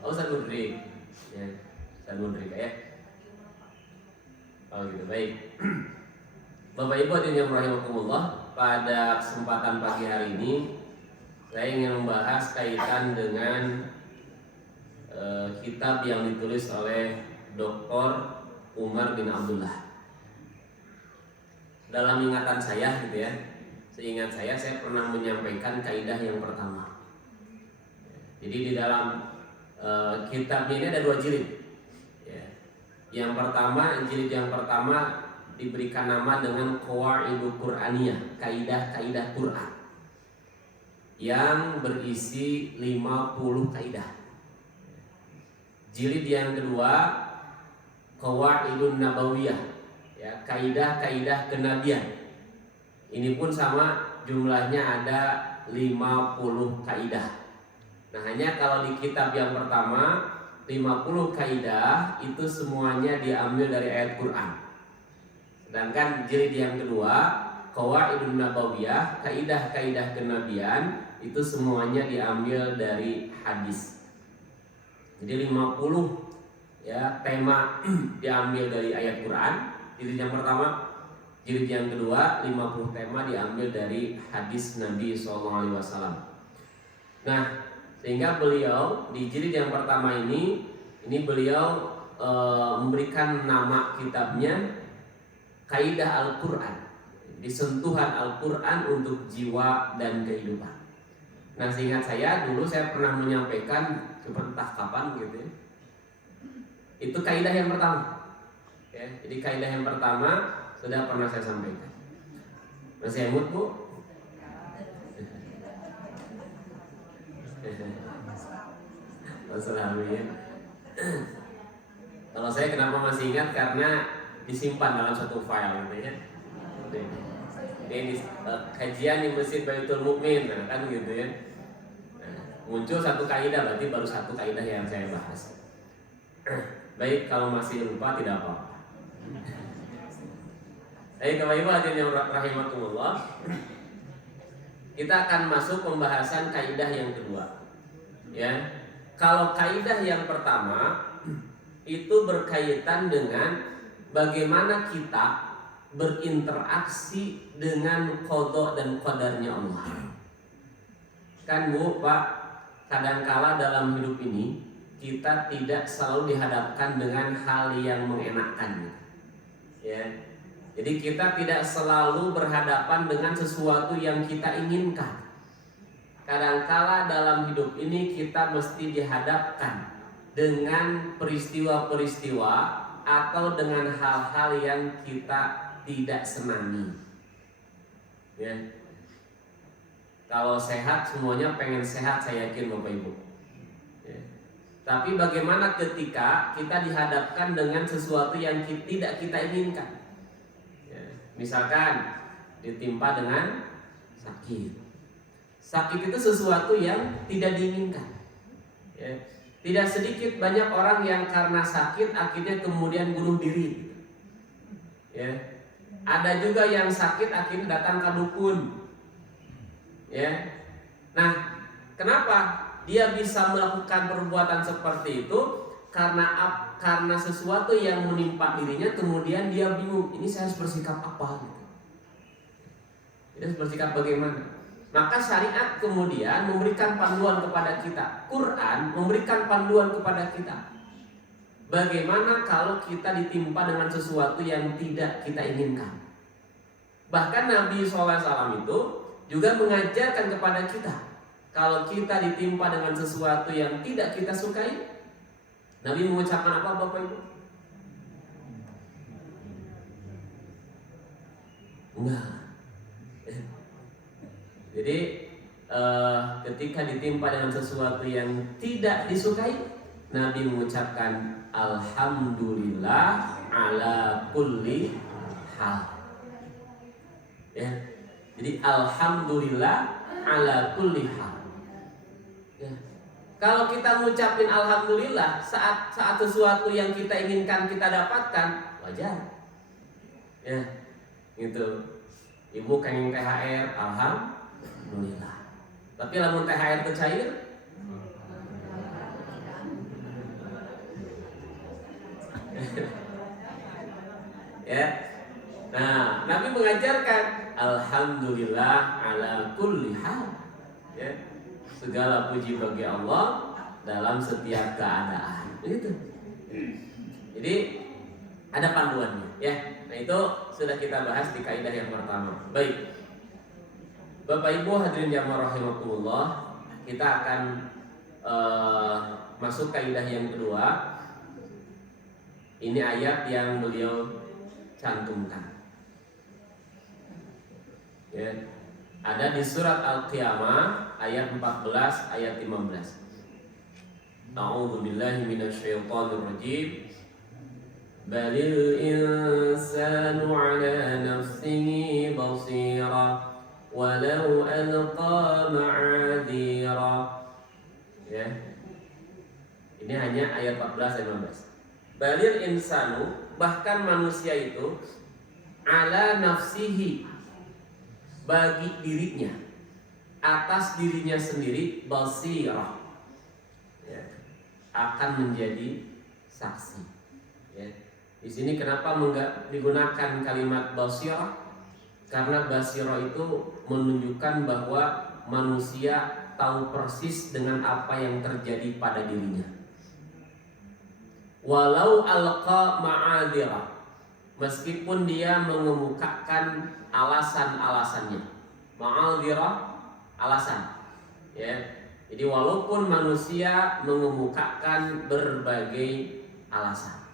Oh, Ustaz Mudrik. Ya, Ustaz Mudrik ya. Oh gitu, baik. Bapak Ibu hadirin yang rahimakumullah, pada kesempatan pagi hari ini saya ingin membahas kaitan dengan kitab yang ditulis oleh Dr. Umar bin Abdullah. Dalam ingatan saya gitu ya, seingat saya pernah menyampaikan kaidah yang pertama. Jadi di dalam kitab ini ada 2 jilid. Ya. Yang pertama, jilid yang pertama diberikan nama dengan Qawaidul Qur'aniyah, kaidah-kaidah Quran, yang berisi 50 kaidah. Jilid yang kedua Qawaidun Nabawiyah, ya, kaidah-kaidah kenabian. Ini pun sama, jumlahnya ada 50 kaidah. Nah, hanya kalau di kitab yang pertama 50 kaidah itu semuanya diambil dari ayat Quran. Sedangkan jilid yang kedua Qawaidun Nabawiyah, kaidah-kaidah kenabian, itu semuanya diambil dari hadis. Jadi 50 ya tema diambil dari ayat Quran, jilid yang pertama. Jilid yang kedua 50 tema diambil dari hadis Nabi SAW. Nah, sehingga beliau di jilid yang pertama ini beliau memberikan nama kitabnya Kaidah Al-Quran, disentuhan Al-Quran untuk jiwa dan kehidupan. Nah, seingat saya dulu saya pernah menyampaikan, cuma entah kapan gitu ya, itu kaidah yang pertama ya. Jadi kaidah yang pertama sudah pernah saya sampaikan. Masih ingat Bu? Masalah ya. Kalau saya kenapa masih ingat, karena disimpan dalam satu file gitu ya. Ini kajian di Masjid Baitul Mukmin, nah, kan gitu ya. Nah, muncul satu kaidah, berarti baru satu kaidah yang saya bahas. Baik, kalau masih lupa tidak apa-apa. Baik, Bapak Ibu hadirin yang rahimakumullah, kita akan masuk pembahasan kaidah yang kedua. Ya, kalau kaidah yang pertama itu berkaitan dengan bagaimana kita berinteraksi dengan qada dan qadarnya Allah. Kan Bu, Pak, kadangkala dalam hidup ini kita tidak selalu dihadapkan dengan hal yang mengenakan. Ya. Jadi kita tidak selalu berhadapan dengan sesuatu yang kita inginkan. Kadangkala dalam hidup ini kita mesti dihadapkan dengan peristiwa-peristiwa atau dengan hal-hal yang kita tidak senangi. Ya. Kalau sehat, semuanya pengen sehat, saya yakin Bapak Ibu. Ya. Tapi bagaimana ketika kita dihadapkan dengan sesuatu yang tidak kita inginkan? Ya. Misalkan ditimpa dengan sakit. Sakit itu sesuatu yang tidak diinginkan. Ya. Tidak sedikit banyak orang yang karena sakit akhirnya kemudian bunuh diri. Ya. Ada juga yang sakit akhirnya datang ke dukun. Ya. Nah, kenapa dia bisa melakukan perbuatan seperti itu? Karena sesuatu yang menimpa dirinya, kemudian dia bingung, ini saya harus bersikap apa gitu. Dia harus bersikap bagaimana? Maka syariat kemudian memberikan panduan kepada kita. Quran memberikan panduan kepada kita. Bagaimana kalau kita ditimpa dengan sesuatu yang tidak kita inginkan. Bahkan Nabi SAW itu juga mengajarkan kepada kita, kalau kita ditimpa dengan sesuatu yang tidak kita sukai, Nabi mengucapkan apa Bapak Ibu? Enggak. Jadi ketika ditimpa dengan sesuatu yang tidak disukai, Nabi mengucapkan Alhamdulillah ala kulli hal. Ya. Jadi Alhamdulillah ala kulli hal. Ya. Kalau kita mengucapin Alhamdulillah saat sesuatu yang kita inginkan kita dapatkan, wajar. Ya, gitu. Ibu pengen THR, alhamdulillah. Tapi lamun THR itu cair, Ya. Nah, Nabi mengajarkan alhamdulillah ala kulli hal. Ya. Segala puji bagi Allah dalam setiap keadaan. Itu. Jadi ada panduannya, ya. Nah, itu sudah kita bahas di kaidah yang pertama. Baik. Bapak Ibu hadirin jamaah rahimakumullah, kita akan masuk kaidah yang kedua. Ini ayat yang beliau cantumkan. Ya. Ada di surat Al-Qiyamah ayat 14 ayat 15. A'udzu billahi minasyaitonir rajim. Balil insanu 'ala nafsihi basira walau alqa ma'adhira. Ya. Ini hanya ayat 14 dan 15. Balil insanu, bahkan manusia itu, ala nafsihi, bagi dirinya, atas dirinya sendiri, basirah, ya, akan menjadi saksi. Ya. Di sini kenapa digunakan kalimat basirah? Karena basirah itu menunjukkan bahwa manusia tahu persis dengan apa yang terjadi pada dirinya. Walau alqa ma'adhira, meskipun dia mengemukakan alasan-alasannya. Ma'adhira, alasan. Ya. Jadi walaupun manusia mengemukakan berbagai alasan.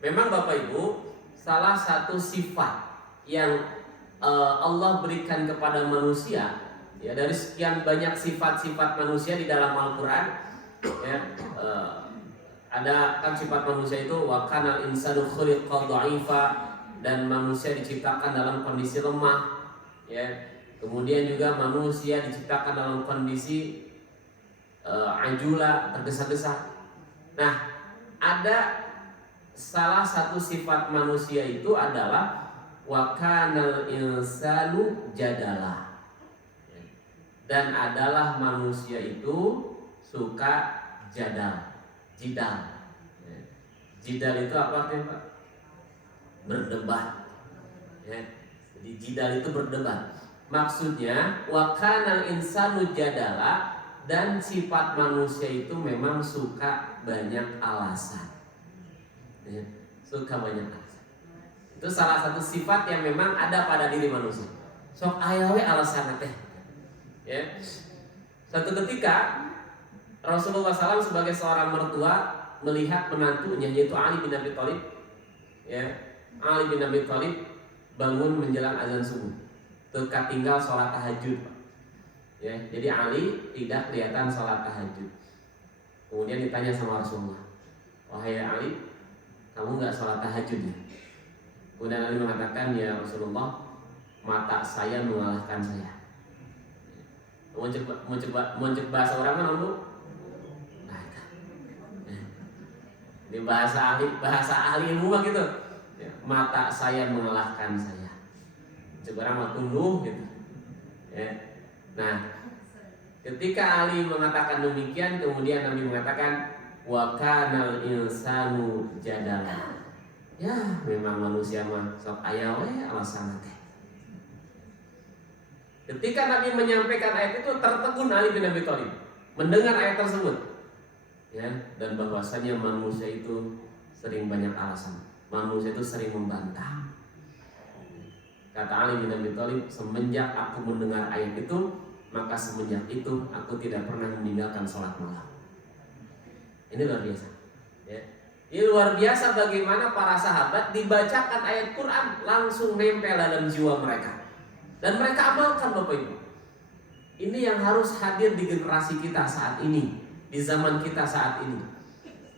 Memang Bapak Ibu, salah satu sifat yang Allah berikan kepada manusia, ya, dari sekian banyak sifat-sifat manusia di dalam Al-Quran, ya, ada kan sifat manusia itu wa kanal insanu khuliqa dha'ifa, dan manusia diciptakan dalam kondisi lemah, ya. Kemudian juga manusia diciptakan dalam kondisi ajula, tergesa-gesa. Nah, ada salah satu sifat manusia itu adalah wa kanal insanu jadala, dan adalah manusia itu suka jadal. Jidal. Jidal itu apa artinya, Pak? Berdebat. Ya. Jadi jidal itu berdebat. Maksudnya wa kanal insanu jadala, dan sifat manusia itu memang suka banyak alasan. Ya. Suka banyak alasan. Itu salah satu sifat yang memang ada pada diri manusia. Sok aya we alasan teh. Ya. Satu ketika Rasulullah SAW sebagai seorang mertua melihat menantunya, yaitu Ali bin Abi Thalib. Ya, Ali bin Abi Thalib bangun menjelang azan subuh, tinggal sholat tahajud. Ya, jadi Ali tidak kelihatan sholat tahajud. Kemudian ditanya sama Rasulullah, wahai Ali, kamu nggak sholat tahajud ya? Kemudian Ali mengatakan, ya Rasulullah, mata saya mengalahkan saya. Mau cek bahasa orang mana bu? Di bahasa ahli ilmu gitu, ya, mata saya mengalahkan saya. Sebarang mah tunduh gitu. Ya. Nah, ketika Ali mengatakan demikian, kemudian Nabi mengatakan wa kanal insanu jadala. Ya, memang manusia mah sok aya we alasan teh. Ketika Nabi menyampaikan ayat itu, tertegun Ali bin Abi Thalib mendengar ayat tersebut. Ya, dan bahwasanya manusia itu sering banyak alasan. Manusia itu sering membantah. Kata Ali bin Abi Thalib, semenjak aku mendengar ayat itu, maka semenjak itu aku tidak pernah meninggalkan sholat malam. Ini luar biasa. Ya. Ini luar biasa bagaimana para sahabat dibacakan ayat Quran langsung nempel dalam jiwa mereka. Dan mereka amalkan, Bapak Ibu. Ini yang harus hadir di generasi kita saat ini, di zaman kita saat ini.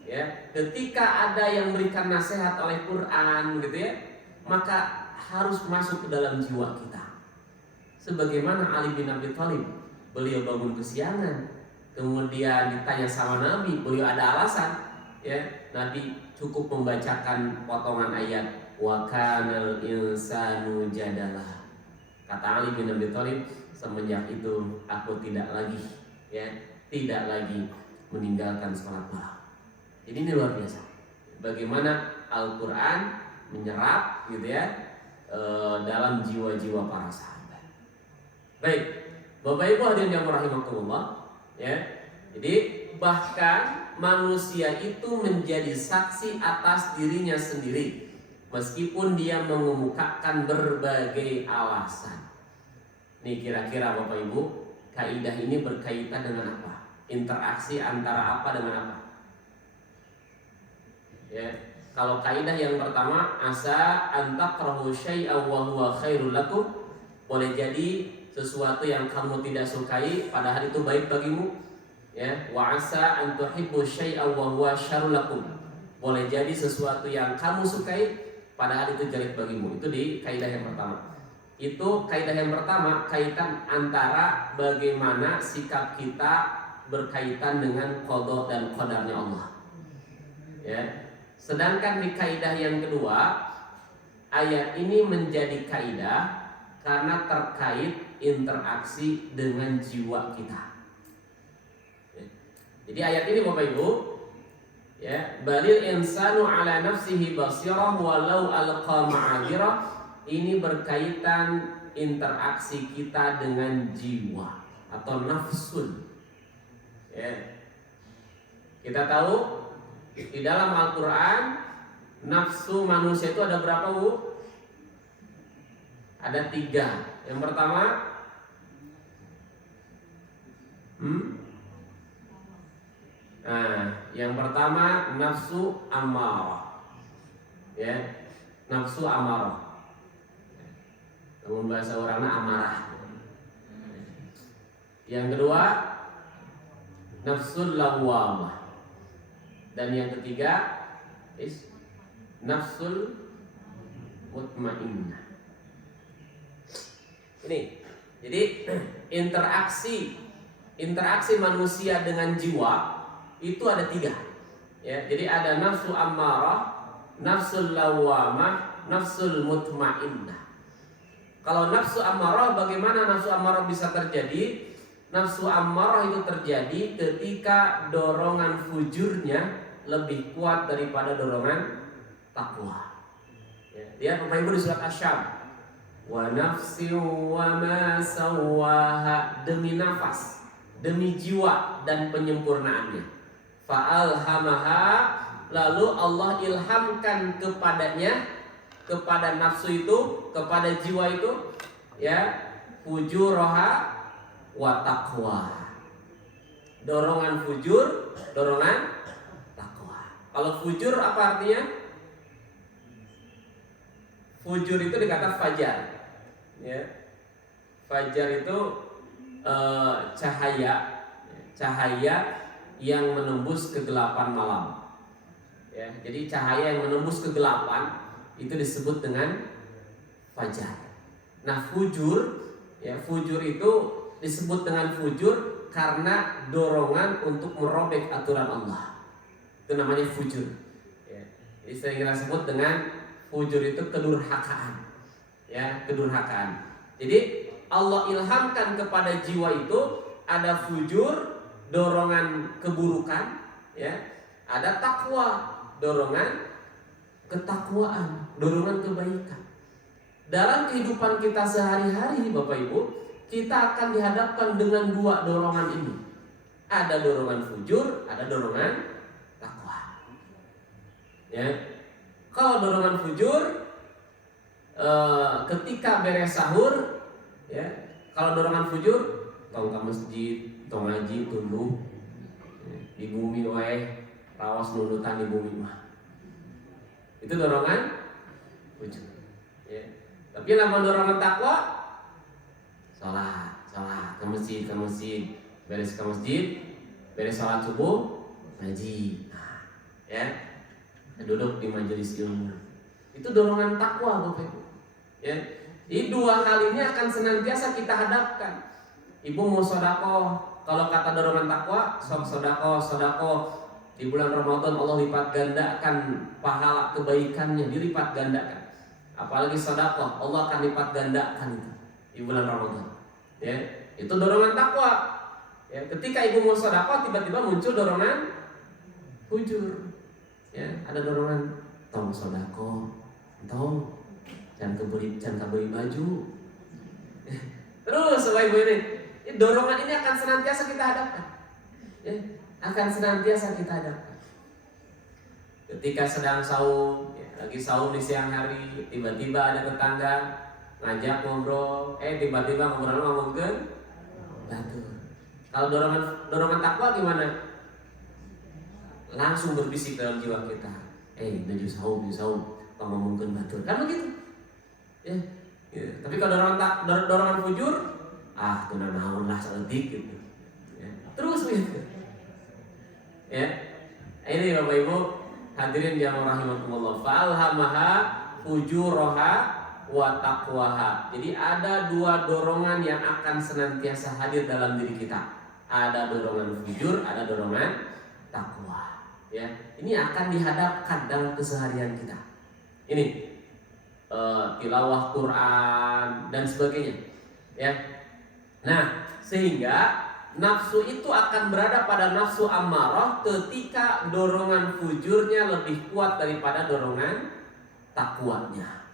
Ya, ketika ada yang memberikan nasihat oleh Quran gitu ya, maka harus masuk ke dalam jiwa kita. Sebagaimana Ali bin Abi Thalib, beliau bangun kesiangan, kemudian ditanya sama Nabi, beliau ada alasan, ya. Nabi cukup membacakan potongan ayat wa kanal insanu jadalah. Kata Ali bin Abi Thalib, semenjak itu aku tidak lagi meninggalkan sholat malam. Jadi ini luar biasa. bagaimana Al-Quran menyerap gitu ya dalam jiwa-jiwa para sahabat. Baik, Bapak Ibu hadirin yang rahimakumullah, ya. Jadi bahkan manusia itu menjadi saksi atas dirinya sendiri meskipun dia mengemukakan berbagai alasan. Nih kira-kira Bapak Ibu, kaidah ini berkaitan dengan apa? Interaksi antara apa dengan apa? Ya, kalau kaidah yang pertama, asa antakrahu syai'an wa huwa khairul lakum, boleh jadi sesuatu yang kamu tidak sukai padahal itu baik bagimu. Ya, wa asa an tuhibbu syai'an wa huwa syarrul lakum, boleh jadi sesuatu yang kamu sukai padahal itu jelek bagimu. Itu di kaidah yang pertama. Itu kaidah yang pertama, kaitan antara bagaimana sikap kita berkaitan dengan qada dan qadarnya Allah. Ya. Sedangkan di kaidah yang kedua, ayat ini menjadi kaidah karena terkait interaksi dengan jiwa kita. Jadi ayat ini Bapak Ibu, ya, balil insanu ala nafsihi basirah walau alqa ma'adzirah, ini berkaitan interaksi kita dengan jiwa atau nafsun. Ya. Kita tahu di dalam Al-Quran nafsu manusia itu ada berapa Bu? Ada 3. Yang pertama yang pertama nafsu amarah. Ya, nafsu amarah. Dalam bahasa orangnya amarah. Yang kedua nafsul lawwamah. Dan yang ketiga nafsul mutmainnah. Ini, jadi interaksi manusia dengan jiwa itu ada 3. Ya, jadi ada nafsu ammarah, nafsul lawwamah, nafsul mutmainnah. Kalau nafsu ammarah, bagaimana nafsu ammarah bisa terjadi? Nafsu ammarah itu terjadi ketika dorongan fujurnya lebih kuat daripada dorongan takwa. Ya, dia Bapak Ibu di surat Asy-Syams, wa nafsi wa ma sawwaha, demi nafas, demi jiwa dan penyempurnaannya. Fa'alhamaha, lalu Allah ilhamkan kepadanya, kepada nafsu itu, kepada jiwa itu, ya, fujuraha wa taqwa. Dorongan fujur, dorongan. Kalau fujur apa artinya? Fujur itu dikata fajar. Ya. Fajar itu cahaya yang menembus kegelapan malam. Ya, jadi cahaya yang menembus kegelapan itu disebut dengan fajar. Nah, fujur, ya, fujur itu disebut dengan fujur karena dorongan untuk merobek aturan Allah. Itu namanya fujur. Ya. Jadi sering kita sebut dengan fujur itu kedurhakaan. Ya, kedurhakaan. Jadi Allah ilhamkan kepada jiwa itu ada fujur, dorongan keburukan, ya. Ada takwa, dorongan ketakwaan, dorongan kebaikan. Dalam kehidupan kita sehari-hari Bapak Ibu, kita akan dihadapkan dengan 2 dorongan ini. Ada dorongan fujur, ada dorongan takwa. Ya. Kalau dorongan fujur ketika beres sahur, ya. Kalau dorongan fujur, tong ke masjid, tong ngaji tunduk, ya. Di bumi wae, rawas nunutan di bumi mah. Itu dorongan fujur. Ya. Tapi lama dorongan takwa, salat ke masjid, beres ke masjid, beres salat subuh, ngaji. Ya, duduk di majelis ilmu. Itu dorongan takwa Bapak Ibu. Ya, jadi 2 hal ini akan senantiasa kita hadapkan. Ibu mau sedekah, kalau kata dorongan takwa, sok sedekah. Di bulan Ramadan Allah lipat gandakan pahala kebaikannya, dilipat gandakan. Apalagi sedekah, Allah akan lipat gandakan itu di bulan Ramadan. Ya, itu dorongan takwa. Ya, ketika ibu mau sedekah tiba-tiba muncul dorongan fujur. Ya, ada dorongan tong sodako, tong jangan kebeli baju. Terus Bapak Ibu ini dorongan ini akan senantiasa kita hadapkan. Ya, akan senantiasa kita hadapkan. Ketika sedang saum, ya, lagi saum di siang hari, tiba-tiba ada tetangga ngajak ngobrol, tiba-tiba ngomongin batur. Kalau dorongan takwa gimana? Langsung berbisik dalam jiwa kita, menuju saum, ngomongin batur. Kan begitu. Ya. Ya. Tapi kalau dorongan fujur, tuna naon lah seletik gitu. Ya. Terus begitu. Ya. Ini Bapak Ibu hadirin yang rahimakumullah, fa'alhamaha fujuraha wa taqwaha. Jadi ada dua dorongan yang akan senantiasa hadir dalam diri kita. Ada dorongan fujur, ada dorongan takwa. Ya, ini akan dihadapkan dalam keseharian kita. Ini tilawah Quran dan sebagainya. Ya. Nah, sehingga nafsu itu akan berada pada nafsu ammarah ketika dorongan fujurnya lebih kuat daripada dorongan takwanya.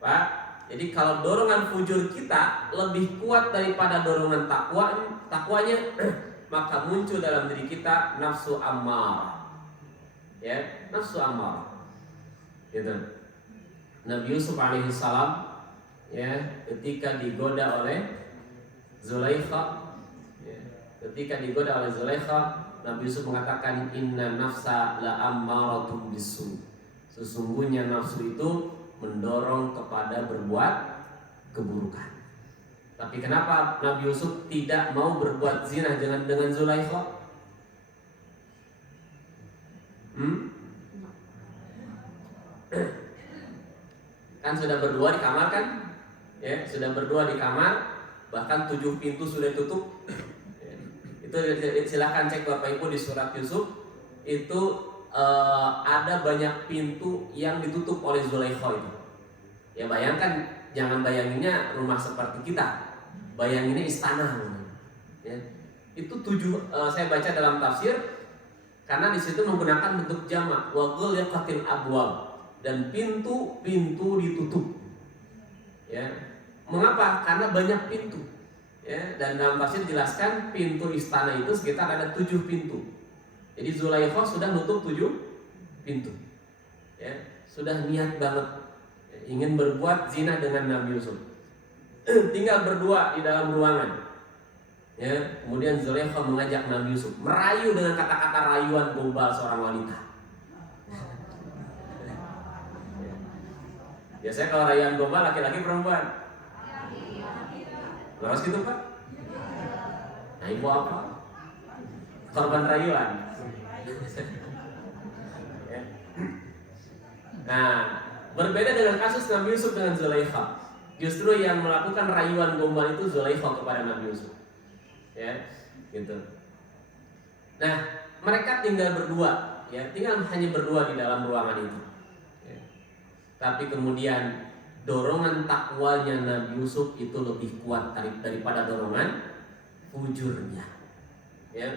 Pak, jadi kalau dorongan fujur kita lebih kuat daripada dorongan takwanya, maka muncul dalam diri kita nafsu ammarah. Ya, nafsu ammarah. Gitu. Nabi Yusuf alaihissalam, ya, ketika digoda oleh Zulaikha, ketika digoda oleh Zulaikha, Nabi Yusuf mengatakan inna nafsa la ammaratun bisu. Sesungguhnya nafsu itu mendorong kepada berbuat keburukan. Tapi kenapa Nabi Yusuf tidak mau berbuat zina dengan Zulaikha? Kan sudah berdua di kamar kan? Ya, sudah berdua di kamar, bahkan 7 pintu sudah tutup. Itu silakan cek Bapak Ibu di surat Yusuf. Itu ada banyak pintu yang ditutup oleh Zulaikha itu. Ya bayangkan, jangan bayanginnya rumah seperti kita, bayanginnya istana. Ya, itu 7. Saya baca dalam tafsir, karena di situ menggunakan bentuk jamak, wa ghulqatil abwab, dan pintu-pintu ditutup. Ya, mengapa? Karena banyak pintu. Ya, dan dalam tafsir jelaskan pintu istana itu sekitar ada 7 pintu. Jadi Zulaikha sudah nutup 7 pintu. Ya, sudah niat banget ingin berbuat zina dengan Nabi Yusuf. Tinggal berdua di dalam ruangan. Ya, kemudian Zulaikha mengajak Nabi Yusuf, merayu dengan kata-kata rayuan gombal seorang wanita. Biasanya kalau rayuan gombal laki-laki perempuan? Harus gitu Pak? Nah ibu apa? Korban rayuan. Nah, berbeda dengan kasus Nabi Yusuf dengan Zulaikha. Justru yang melakukan rayuan gombal itu Zulaikha kepada Nabi Yusuf. Ya, gitu. Nah, mereka tinggal berdua, ya, hanya berdua di dalam ruangan itu. Ya. Tapi kemudian dorongan takwanya Nabi Yusuf itu lebih kuat daripada dorongan fujurnya. Ya.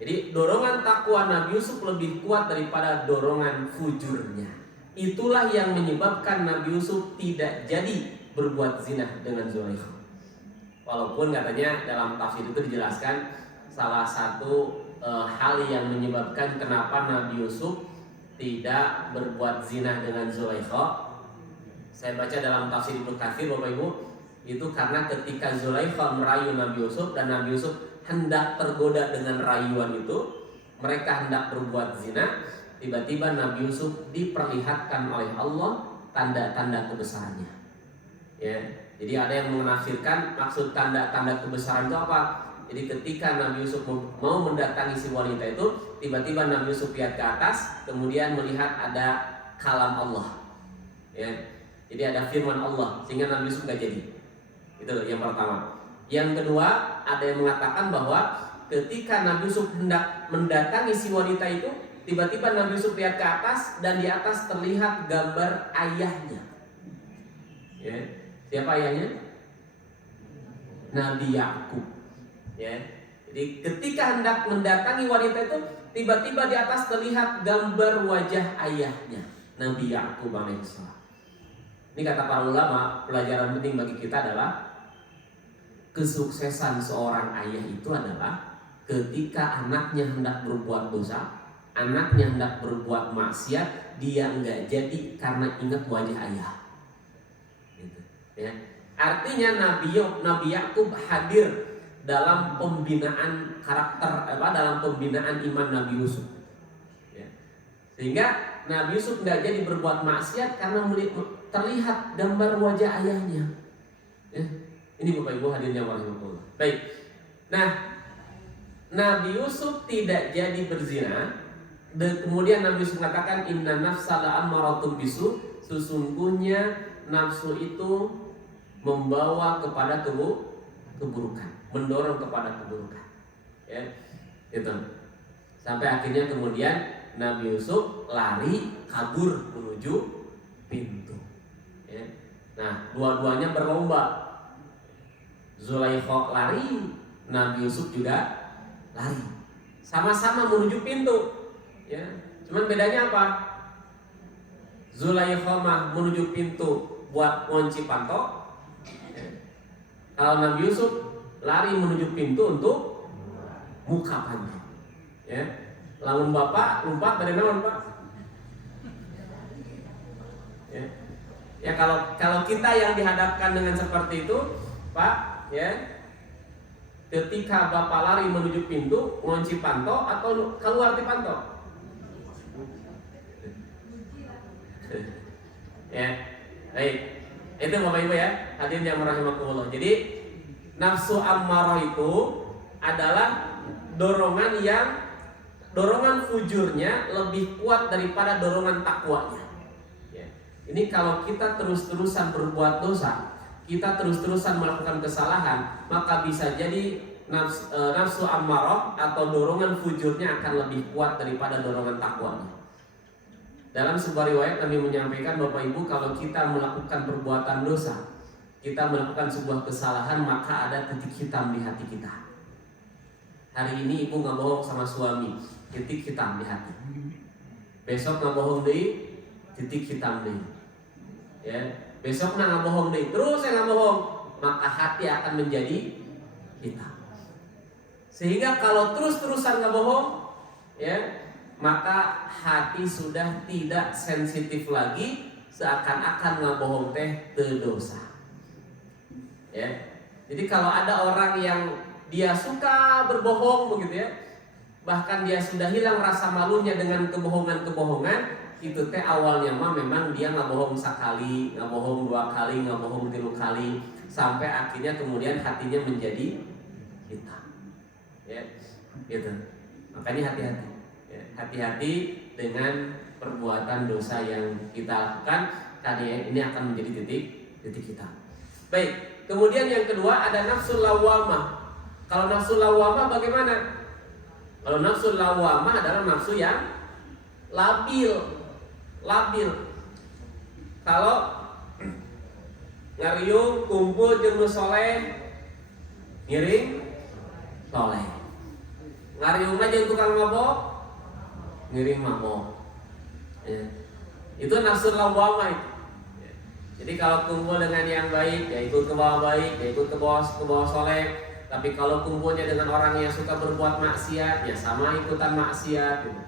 Jadi dorongan takwa Nabi Yusuf lebih kuat daripada dorongan fujurnya. Itulah yang menyebabkan Nabi Yusuf tidak jadi berbuat zina dengan Zulaikha. Walaupun katanya dalam tafsir itu dijelaskan salah satu hal yang menyebabkan kenapa Nabi Yusuf tidak berbuat zina dengan Zulaikha. Saya baca dalam tafsir Ibnu Katsir Bapak Ibu, itu karena ketika Zulaikha merayu Nabi Yusuf dan Nabi Yusuf hendak tergoda dengan rayuan itu, mereka hendak berbuat zina, tiba-tiba Nabi Yusuf diperlihatkan oleh Allah tanda-tanda kebesarannya. Ya, jadi ada yang menafsirkan maksud tanda-tanda kebesaran itu apa? Jadi ketika Nabi Yusuf mau mendatangi si wanita itu, tiba-tiba Nabi Yusuf lihat ke atas, kemudian melihat ada kalam Allah. Ya, jadi ada firman Allah, sehingga Nabi Yusuf gak jadi. Itu yang pertama. Yang kedua, ada yang mengatakan bahwa ketika Nabi Yusuf hendak mendatangi si wanita itu, tiba-tiba Nabi Yusuf lihat ke atas dan di atas terlihat gambar ayahnya. Ya, siapa ayahnya? Nabi Yakub. Ya, jadi ketika hendak mendatangi wanita itu, tiba-tiba di atas terlihat gambar wajah ayahnya, Nabi Yakub alaihissalam. Ini kata para ulama, pelajaran penting bagi kita adalah kesuksesan seorang ayah itu adalah ketika anaknya hendak berbuat dosa, anaknya hendak berbuat maksiat, dia enggak jadi karena ingat wajah ayah. Gitu, ya. Artinya Nabi Yakub hadir dalam pembinaan karakter, dalam pembinaan iman Nabi Yusuf. Ya. Sehingga Nabi Yusuf enggak jadi berbuat maksiat karena terlihat gambar wajah ayahnya. Ya. Ini Bapak Ibu hadirin yang warahmatullah. Baik. Nah, Nabi Yusuf tidak jadi berzina. Dan kemudian Nabi Yusuf mengatakan inna nafsa la'ammaratun bisu, sesungguhnya nafsu itu membawa kepada keburukan, mendorong kepada keburukan. Ya. Gitu. Sampai akhirnya kemudian Nabi Yusuf lari kabur menuju pintu. Ya. Nah, dua-duanya berlomba. Zulaikha lari, Nabi Yusuf juga lari. Sama-sama menuju pintu. Ya, cuman bedanya apa? Zulaikha mah menuju pintu buat ngunci pantok. Ya. Kalau Nabi Yusuf lari menuju pintu untuk buka pantok. Ya. Lamun Bapak lompat dari mana, Pak? Ya. Ya kalau kita yang dihadapkan dengan seperti itu, Pak, ya, ketika Bapak lari menuju pintu, ngunci panto atau keluar di panto? Ya, baik. Itu Bapak Ibu ya, hadirin yang rahimakumullah. Jadi nafsu ammarah itu adalah dorongan fujurnya lebih kuat daripada dorongan takwanya. Ya. Ini kalau kita terus-terusan berbuat dosa, kita terus-terusan melakukan kesalahan, maka bisa jadi nafsu ammarah atau dorongan fujurnya akan lebih kuat daripada dorongan takwanya. Dalam sebuah riwayat kami menyampaikan Bapak Ibu, kalau kita melakukan perbuatan dosa, kita melakukan sebuah kesalahan, maka ada titik hitam di hati kita. Hari ini ibu nggak bohong sama suami, titik hitam di hati. Besok nggak bohong deh, titik hitam deh. Ya. Besok nggak bohong deh, terus saya nggak bohong, maka hati akan menjadi hitam. Sehingga kalau terus-terusan nggak bohong, ya, maka hati sudah tidak sensitif lagi, seakan-akan nggak bohong teh terdosa. Ya, jadi kalau ada orang yang dia suka berbohong begitu ya, bahkan dia sudah hilang rasa malunya dengan kebohongan-kebohongan. Itu teh awalnya mah memang dia nggak bohong sekali, nggak bohong dua kali, nggak bohong 3 kali, sampai akhirnya kemudian hatinya menjadi hitam. Ya, gitu. Makanya hati-hati, ya, hati-hati dengan perbuatan dosa yang kita lakukan, karena ini akan menjadi titik hitam. Baik, kemudian yang kedua ada nafsu lawamah. Kalau nafsu lawamah bagaimana? Kalau nafsu lawamah adalah nafsu yang labil. Kalau ngariung kumpul jeung nu soleh, ngiring soleh. Ngariung aja tukang mabok, ngiring mabok. Ya. Itu nafsu lawamah itu. Ya. Jadi kalau kumpul dengan yang baik, ya ikut ke bawah baik, ya ikut ke bawah soleh. Tapi kalau kumpulnya dengan orang yang suka berbuat maksiat, ya sama ikutan maksiat. Gitu.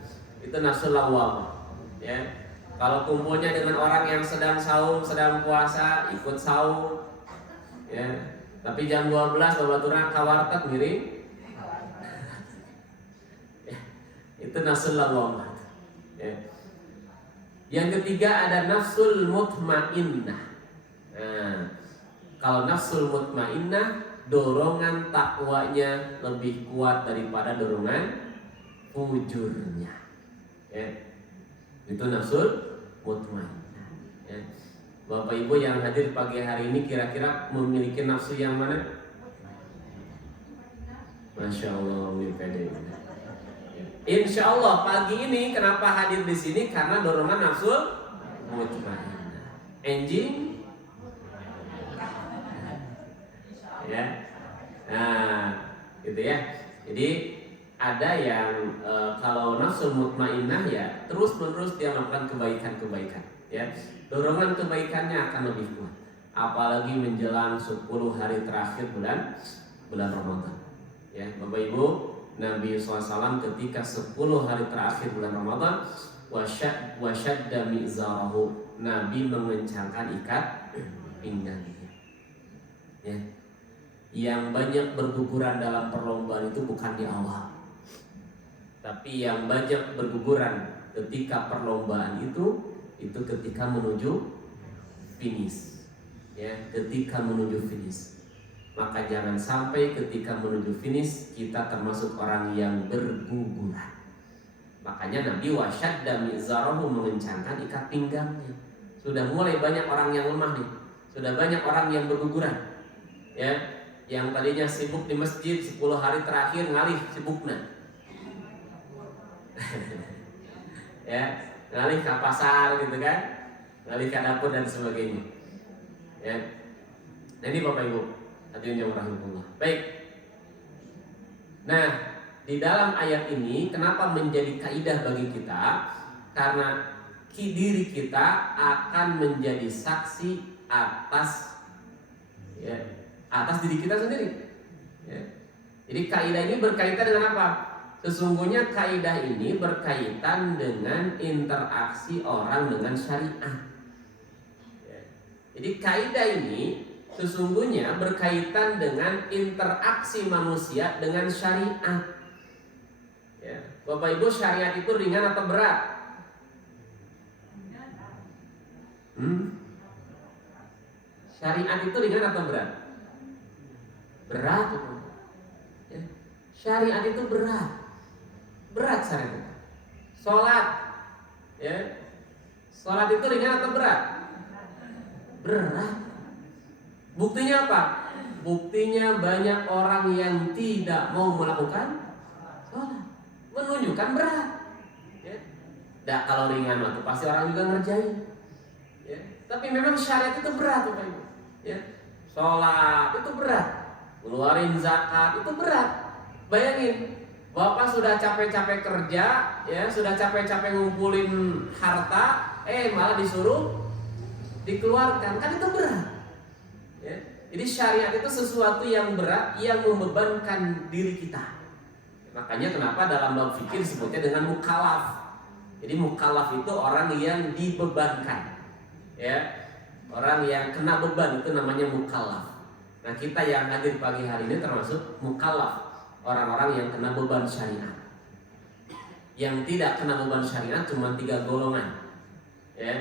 Itu nafsu lawamah. Ya. Kalau kumpulnya dengan orang yang sedang saum, sedang puasa, ikut saum. Ya. Tapi jam 12 babaturan ka warteg ngiring. Ya. Itu nafsul lawamah. Ya. Yang ketiga ada nafsul mutmainnah. Nah, kalau nafsul mutmainnah, dorongan takwanya lebih kuat daripada dorongan fujurnya. Ya. Itu nafsul mutmainnah. Ya. Bapak Ibu yang hadir pagi hari ini kira-kira memiliki nafsu yang mana? Masya Allah, Insya Allah pagi ini kenapa hadir di sini? Karena dorongan nafsu mutmainnah. Enjing, ya. Nah, gitu ya. Jadi ada yang kalau nafsu mutmainnah ya terus menerus dia melakukan kebaikan-kebaikan, ya dorongan kebaikannya akan lebih kuat, apalagi menjelang 10 hari terakhir bulan Ramadan. Ya Bapak Ibu, Nabi SAW ketika 10 hari terakhir bulan Ramadan wasyadda mizarahu, Nabi mengencangkan ikat pinggangnya. Ya. Yang banyak berguguran dalam perlombaan itu bukan di awal, tapi yang banyak berguguran ketika perlombaan itu ketika menuju finish. Ya, ketika menuju finish. Maka jangan sampai ketika menuju finish kita termasuk orang yang berguguran. Makanya Nabi wasyadda mizarahu, mengencangkan ikat pinggangnya. Sudah mulai banyak orang yang lemah nih. Sudah banyak orang yang berguguran. Ya, yang tadinya sibuk di masjid 10 hari terakhir ngalih sibukna. Ya, ngalih ke pasar gitu kan, ngalih ke dapur dan sebagainya. Ya, nah ini Bapak Ibu hadirin yang rahimahullah. Baik. Nah, di dalam ayat ini kenapa menjadi kaidah bagi kita? Karena diri kita akan menjadi saksi atas diri kita sendiri. Ya. Jadi kaidah ini berkaitan dengan apa? Sesungguhnya kaidah ini berkaitan dengan interaksi orang dengan syariat. Ya. Jadi kaidah ini sesungguhnya berkaitan dengan interaksi manusia dengan syariat. Ya. Bapak Ibu, syariat itu ringan atau berat? Syariat itu ringan atau berat? Berat. Ya. Syariat itu berat. Berat syariat itu. Sholat, ya. Sholat itu ringan atau berat? Berat. Buktinya apa? Buktinya banyak orang yang tidak mau melakukan sholat, menunjukkan berat. Ya. Nah, kalau ringan itu pasti orang juga ngerjain. Ya. Tapi memang syariat itu berat, Bapak Ibu. Ya. Sholat itu berat, ngeluarin zakat itu berat. Bayangin, Bapak sudah capek-capek kerja, ya, sudah capek-capek ngumpulin harta, malah disuruh dikeluarkan, kan itu berat. Ya. Jadi syariat itu sesuatu yang berat, yang membebankan diri kita. Makanya kenapa dalam bab fikih disebutnya dengan mukallaf. Jadi mukallaf itu orang yang dibebankan, ya. Orang yang kena beban itu namanya mukallaf. Nah, kita yang hadir pagi hari ini termasuk mukallaf, orang-orang yang kena beban syariat. Yang tidak kena beban syariat cuma 3 golongan. Ya.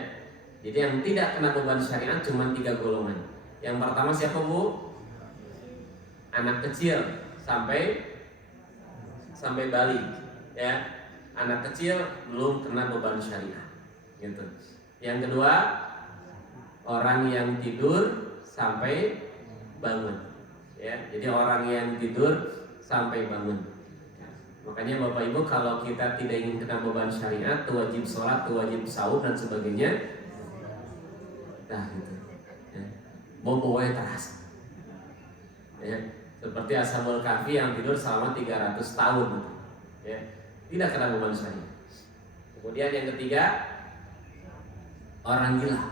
Jadi yang tidak kena beban syariat cuma 3 golongan. Yang pertama siapa, Bu? Anak kecil sampai balik, ya. Anak kecil belum kena beban syariat. Gitu. Yang kedua, orang yang tidur sampai bangun, ya. Jadi orang yang tidur sampai bangun. Makanya Bapak Ibu, kalau kita tidak ingin kena beban syariat, wajib sholat, wajib sahur dan sebagainya, nah gitu, ya. Boboe terasa, ya. Seperti Ashabul Kahfi yang tidur selama 300 tahun, ya. Tidak kena beban syariat. Kemudian yang ketiga, orang gila.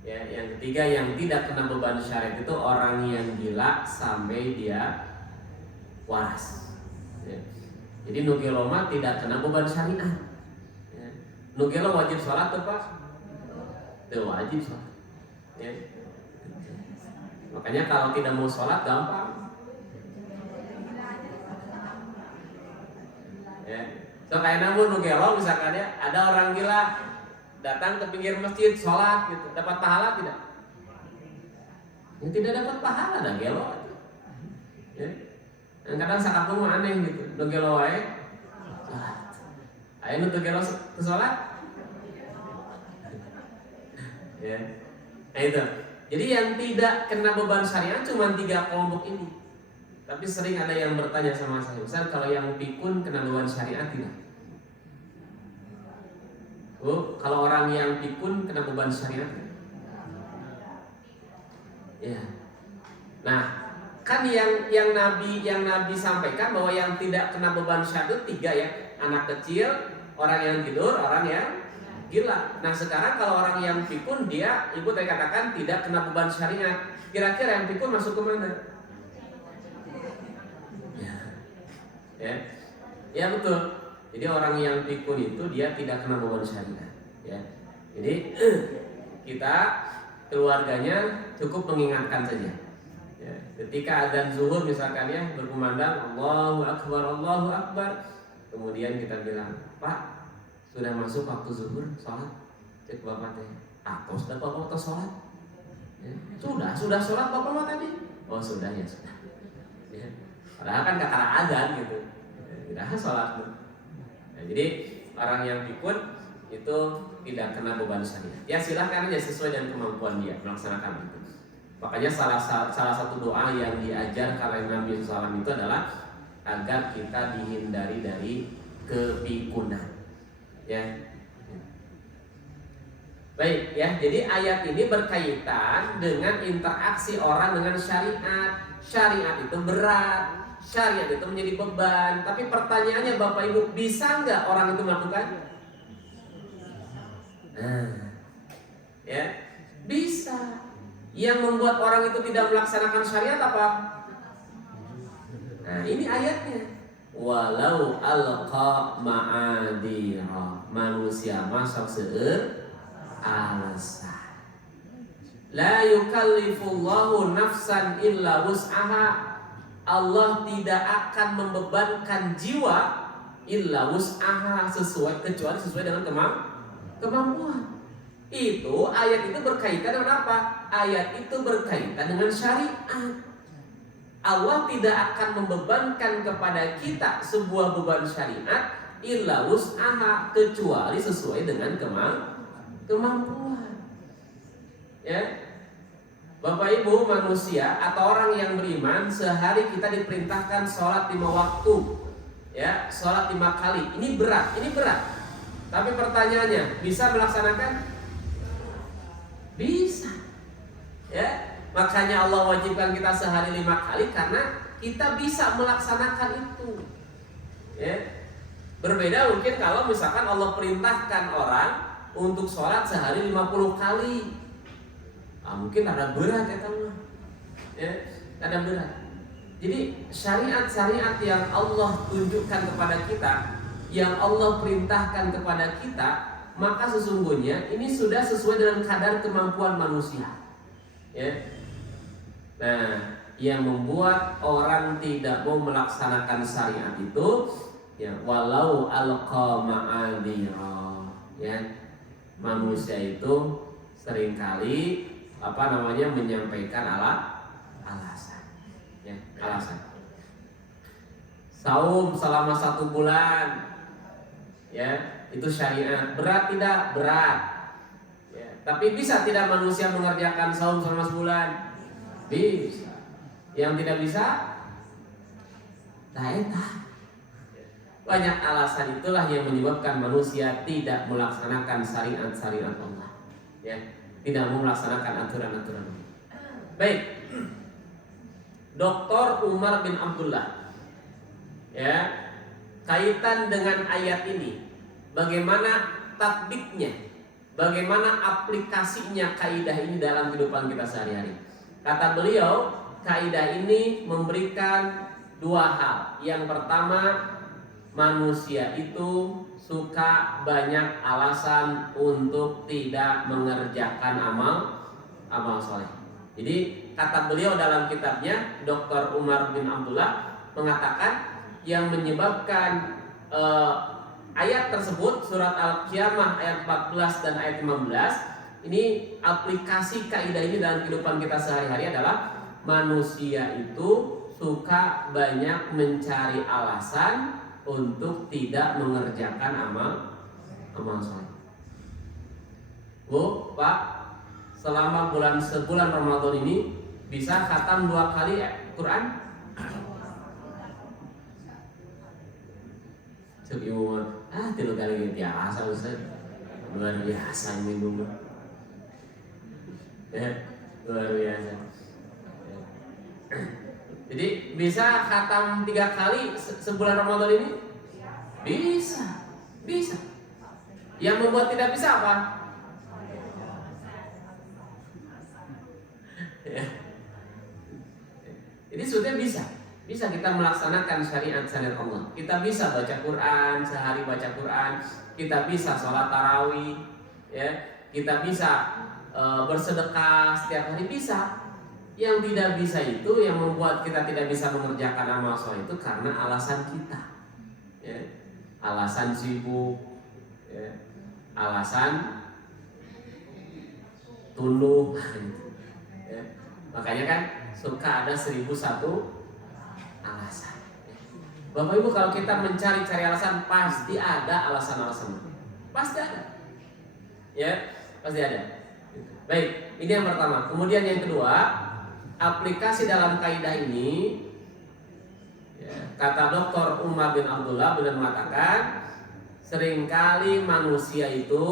Ya, yang ketiga yang tidak kena beban syariat itu orang yang gila sampai dia waras. Ya. Jadi nugelo tidak kena beban syariat. Ya. Nugelo wajib sholat tuh Pak? Tuh wajib sholat. Ya. Makanya kalau tidak mau sholat gampang. Ya. So kayak namun nugelo misalkan ya, ada orang gila datang ke pinggir masjid sholat gitu, dapat pahala tidak? Ya tidak dapat pahala, dah gelo. Ya. Dan kadang sakapung aneh gitu, nu gelo wae. Ayo nu gelo ke sholat. Ya. Nah itu. Jadi yang tidak kena beban syariat cuma 3 kelompok ini. Tapi sering ada yang bertanya sama saya, Ustaz, kalau yang pikun kena beban syariat tidak? Kalau orang yang pikun kena beban syariat? Ya. Nah, Kan yang Nabi sampaikan bahwa yang tidak kena beban syariat 3 ya, anak kecil, orang yang tidur, orang yang gila. Nah sekarang kalau orang yang pikun, dia ibu tadi katakan tidak kena beban syariat. Kira-kira yang pikun masuk ke mana? Ya betul. Jadi orang yang pikun itu dia tidak kena beban syariat. Ya. Jadi kita keluarganya cukup mengingatkan saja. Ya. Ketika azan zuhur misalkan ya berkumandang Allahu Akbar, kemudian kita bilang, Pak, sudah masuk waktu zuhur, sholat. Cek bapak teh, sudah bapak waktu sholat? Ya. Sudah sholat bapak mah tadi? Oh sudah ya sudah. Ya. Padahal kan kata azan gitu. Tidak sholat. Nah, jadi orang yang pikun itu tidak kena beban syariat. Ya silahkan aja sesuai dengan kemampuan dia melaksanakan itu. Makanya salah satu doa yang diajarkan oleh Nabi SAW itu adalah agar kita dihindari dari kepikunan. Ya. Baik ya, jadi ayat ini berkaitan dengan interaksi orang dengan syariat. Syariat itu berat, syariat itu menjadi beban. Tapi pertanyaannya Bapak Ibu, bisa nggak orang itu melakukan? Nah, ya bisa. Yang membuat orang itu tidak melaksanakan syariat apa? Nah ini ayatnya. Walau alqa ma'adira, manusia masuk seueur alasan. La yukallifullahu nafsan illa wus'aha. Allah tidak akan membebankan jiwa illa wus'aha, kecuali sesuai dengan kemampuan. Itu ayat itu berkaitan dengan apa? Ayat itu berkaitan dengan syariat. Allah tidak akan membebankan kepada kita sebuah beban syariat illa wus'aha, kecuali sesuai dengan kemampuan. Ya. Bapak Ibu manusia atau orang yang beriman, sehari kita diperintahkan sholat 5 waktu. Ya, sholat 5 kali. Ini berat. Tapi pertanyaannya, bisa melaksanakan? Bisa. Ya, makanya Allah wajibkan kita sehari 5 kali karena kita bisa melaksanakan itu. Ya. Berbeda mungkin kalau misalkan Allah perintahkan orang untuk sholat sehari 50 kali. Mungkin ada berat ya teman. Ya, ada berat. Jadi syariat-syariat yang Allah tunjukkan kepada kita, yang Allah perintahkan kepada kita, maka sesungguhnya ini sudah sesuai dengan kadar kemampuan manusia. Ya. Nah, yang membuat orang tidak mau melaksanakan syariat itu, ya walau alqa ma'adira, ya manusia itu seringkali menyampaikan alasan, ya alasan. Saum selama 1 bulan, ya itu syariat. Berat tidak? Berat. Ya, tapi bisa tidak manusia mengerjakan saum selama sebulan? Bisa. Yang tidak bisa? Taeta. Banyak alasan itulah yang menyebabkan manusia tidak melaksanakan syariat-syariat Allah. Ya, tidak mau melaksanakan aturan-aturan Allah. Baik. Dr. Umar bin Abdullah. Ya, kaitan dengan ayat ini, bagaimana tatbiknya, bagaimana aplikasinya kaidah ini dalam kehidupan kita sehari-hari. Kata beliau, kaidah ini memberikan 2 hal. Yang pertama, manusia itu suka banyak alasan untuk tidak mengerjakan amal soleh. Jadi kata beliau dalam kitabnya, Dr. Umar bin Abdullah mengatakan yang menyebabkan ayat tersebut, surat Al-Qiyamah ayat 14 dan ayat 15, ini aplikasi kaidah ini dalam kehidupan kita sehari-hari adalah manusia itu suka banyak mencari alasan untuk tidak mengerjakan amal soleh. Bu, Pak, selama sebulan Ramadan ini bisa khatam 2 kali Quran? Cuk ibu, 3 kali biasa Ustaz. Luar biasa ini Bu. Ya, luar biasa. Jadi bisa khatam 3 kali sebulan Ramadan ini? Bisa. Yang membuat tidak bisa apa? Ya. Jadi sudah bisa kita melaksanakan syariat Allah. Kita bisa baca Quran, sehari baca Quran. Kita bisa sholat tarawih, ya. Kita bisa bersedekah setiap hari bisa. Yang tidak bisa itu, yang membuat kita tidak bisa mengerjakan amal soleh itu karena alasan kita, ya. Alasan sibuk, ya. Alasan tunduk, ya. Makanya kan suka ada 1001 alasan. Bapak Ibu, kalau kita mencari alasan, pasti ada alasan-alasan. Pasti ada. Ya, pasti ada. Baik, ini yang pertama. Kemudian yang kedua, aplikasi dalam kaidah ini, ya, kata Dr. Umar bin Abdullah beliau mengatakan, seringkali manusia itu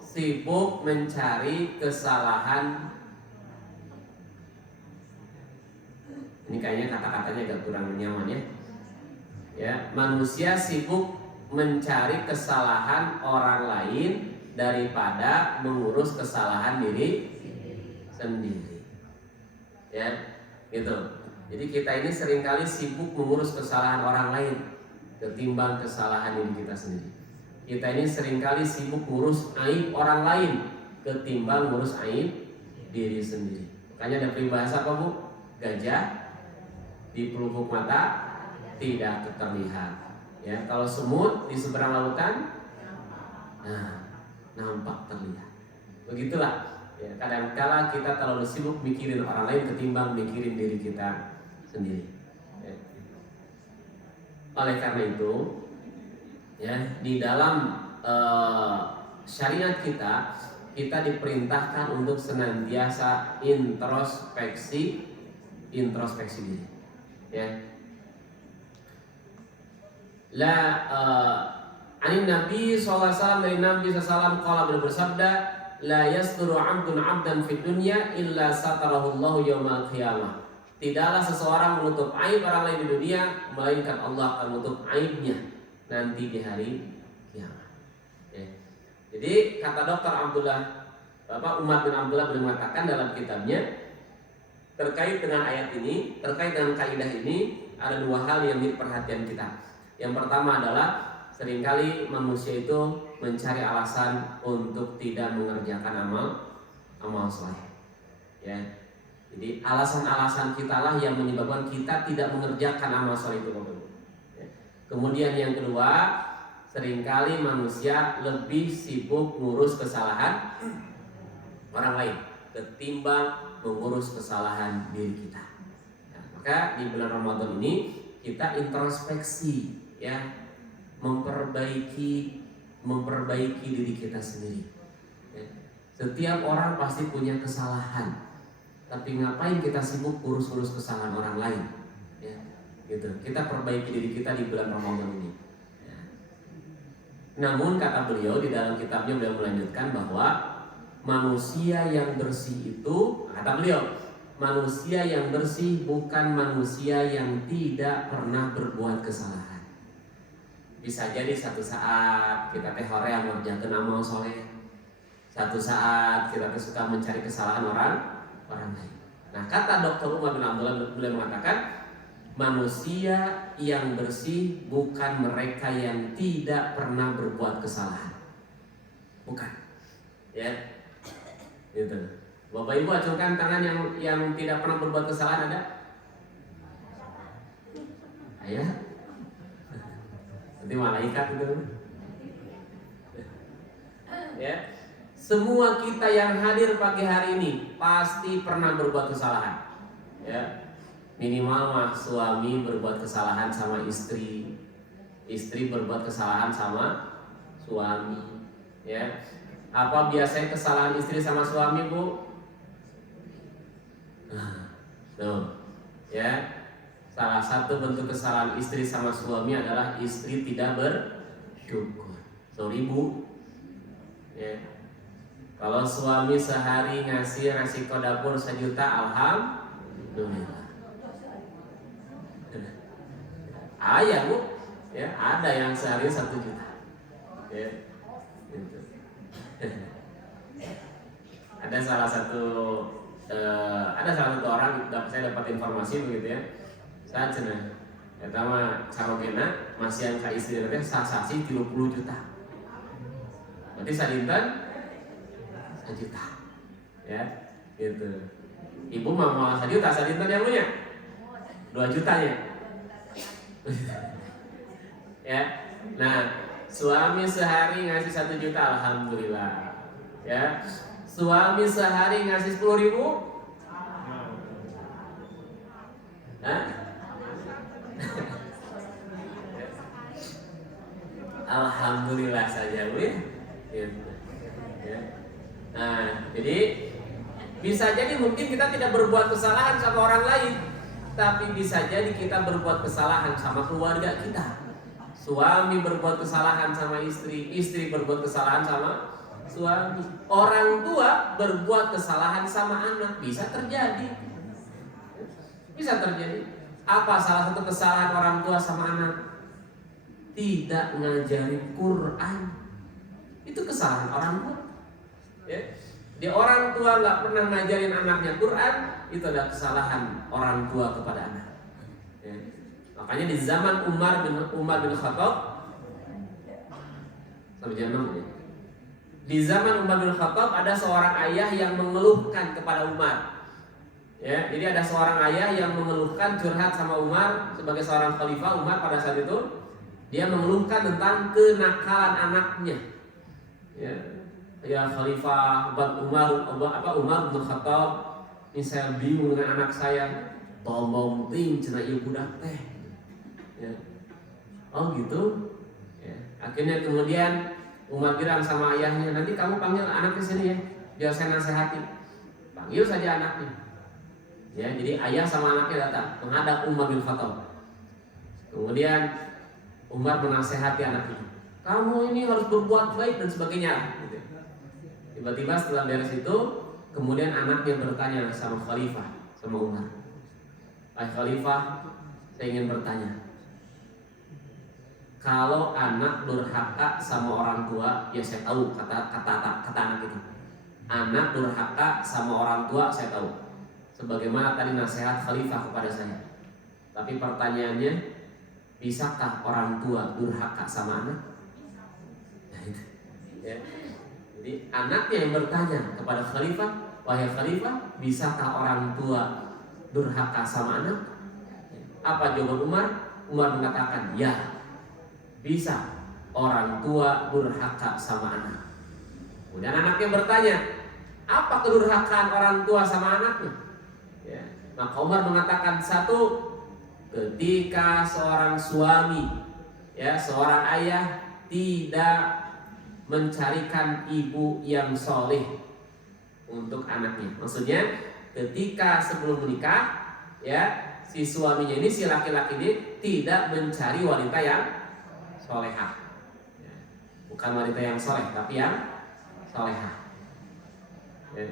sibuk mencari kesalahan. Ini kayaknya kata-katanya agak kurang nyaman ya. Ya, manusia sibuk mencari kesalahan orang lain daripada mengurus kesalahan diri sendiri. Ya, gitu. Jadi kita ini seringkali sibuk mengurus kesalahan orang lain ketimbang kesalahan diri kita sendiri. Kita ini seringkali sibuk ngurus aib orang lain ketimbang ngurus aib diri sendiri. Makanya ada peribahasa apa Bu? Gajah di pelupuk mata tidak terlihat. Ya, kalau semut di seberang lautan, nah, nampak terlihat. Begitulah. Ya, kadang-kala kita terlalu sibuk mikirin orang lain ketimbang mikirin diri kita sendiri. Ya. Oleh karena itu, ya, di dalam syariat kita diperintahkan untuk senantiasa introspeksi diri. Ya. Anin Nabi sallallahu alaihi wasallam, dari Nabi sallallahu alaihi wasallam qala, beliau bersabda, la yasturu 'abdan fid dunya illa satarahu Allahu yaumal qiyamah. Tidaklah seseorang menutup aib orang lain di dunia melainkan Allah akan menutup aibnya nanti di hari kiamat. Ya. Jadi kata Dr. Abdullah, Bapak Umar bin Abdullah beliau mengatakan dalam kitabnya terkait dengan ayat ini, terkait dengan kaidah ini, ada 2 hal yang menjadi perhatian kita. Yang pertama adalah seringkali manusia itu mencari alasan untuk tidak mengerjakan amal soleh. Ya, jadi alasan-alasan kita lah yang menyebabkan kita tidak mengerjakan amal soleh itu. Ya. Kemudian yang kedua, seringkali manusia lebih sibuk ngurus kesalahan orang lain ketimbang mengurus kesalahan diri kita. Nah, maka di bulan Ramadan ini kita introspeksi, ya, memperbaiki diri kita sendiri. Ya. Setiap orang pasti punya kesalahan, tapi ngapain kita sibuk urus kesalahan orang lain? Ya, gitu. Kita perbaiki diri kita di bulan Ramadan ini. Ya. Namun kata beliau di dalam kitabnya, beliau melanjutkan bahwa manusia yang bersih itu, kata beliau, manusia yang bersih bukan manusia yang tidak pernah berbuat kesalahan. Bisa jadi satu saat kita teh hoream ngerjakeun amal soleh, satu saat kita teh suka mencari kesalahan orang lain. Nah, kata Dr. Umar bin Abdullah beliau mengatakan, manusia yang bersih bukan mereka yang tidak pernah berbuat kesalahan. Bukan. Ya. Gitu. Bapak Ibu acungkan tangan yang tidak pernah berbuat kesalahan, ada? Ayah? Nanti malaikat itu. Ya. Semua kita yang hadir pagi hari ini pasti pernah berbuat kesalahan. Ya. Minimal mah suami berbuat kesalahan sama istri, istri berbuat kesalahan sama suami. Ya. Apa biasanya kesalahan istri sama suami, Bu? Tuh, ya. Salah satu bentuk kesalahan istri sama suami adalah istri tidak bersyukur. Sorry Bu. Ya. Kalau suami sehari ngasih resiko dapur 1 juta, alhamdulillah. bahaya Bu. Ya, ada yang sehari 1 juta. Ya, gitu. Ada salah satu orang saya dapat informasi begitu ya. Saat cenah eta mah carogena masih yang ka istri teh sasasi 30 juta. Berarti sadinten 1 juta. Ya, gitu. Ibu mau 1 juta sadinten yang punya 2 juta ya. Ya. Nah, suami sehari ngasih 1 juta, alhamdulillah. Ya. Suami sehari ngasih 10.000. Hah? Alhamdulillah saja, Bu. Gitu. Ya. Nah, jadi bisa jadi mungkin kita tidak berbuat kesalahan sama orang lain, tapi bisa jadi kita berbuat kesalahan sama keluarga kita. Suami berbuat kesalahan sama istri, istri berbuat kesalahan sama suami, orang tua berbuat kesalahan sama anak, bisa terjadi. Bisa terjadi. Apa salah satu kesalahan orang tua sama anak? Tidak ngajarin Quran. Itu kesalahan orang tua. Ya. Dia orang tua nggak pernah ngajarin anaknya Quran, itu adalah kesalahan orang tua kepada anak. Ya. Makanya di zaman Umar bin Khattab, sampai jam 6 ya. Di zaman Umar bin Khattab ada seorang ayah yang mengeluhkan kepada Umar. Ya, jadi ada seorang ayah yang mengeluhkan, curhat sama Umar sebagai seorang khalifah. Umar pada saat itu dia mengeluhkan tentang kenakalan anaknya. Ya khalifah Umar bin Khattab, ini saya bingung dengan anak saya. Tolong ting cenah ieu budak teh. Ya. Oh gitu. Ya. Akhirnya kemudian Umar bilang sama ayahnya, nanti kamu panggil anaknya sini ya, biar saya nasihati. Panggil saja anaknya. Ya, jadi ayah sama anaknya datang menghadap Umar bin Khattab. Kemudian Umar menasehati anak itu, kamu ini harus berbuat baik dan sebagainya. Gitu. Tiba-tiba setelah beres itu, kemudian anaknya bertanya sama Khalifah, sama Umar, Khalifah, saya ingin bertanya, kalau anak durhaka sama orang tua, ya saya tahu kata anak itu. Anak durhaka sama orang tua saya tahu. Sebagaimana tadi nasihat Khalifah kepada saya. Tapi pertanyaannya, bisakah orang tua durhaka sama anak? Ya. Jadi anaknya yang bertanya kepada Khalifah, wahai Khalifah, bisakah orang tua durhaka sama anak? Apa jawaban Umar? Umar mengatakan, ya, bisa orang tua durhaka sama anak. Kemudian anaknya bertanya, apa kedurhakaan orang tua sama anaknya? Ya. Maka Umar mengatakan, satu, ketika seorang suami, ya seorang ayah tidak mencarikan ibu yang soleh untuk anaknya. Maksudnya ketika sebelum menikah, ya si suaminya ini, si laki-laki ini tidak mencari wanita yang solehah. Ya. Bukan wanita yang soleh, tapi yang solehah. Ya.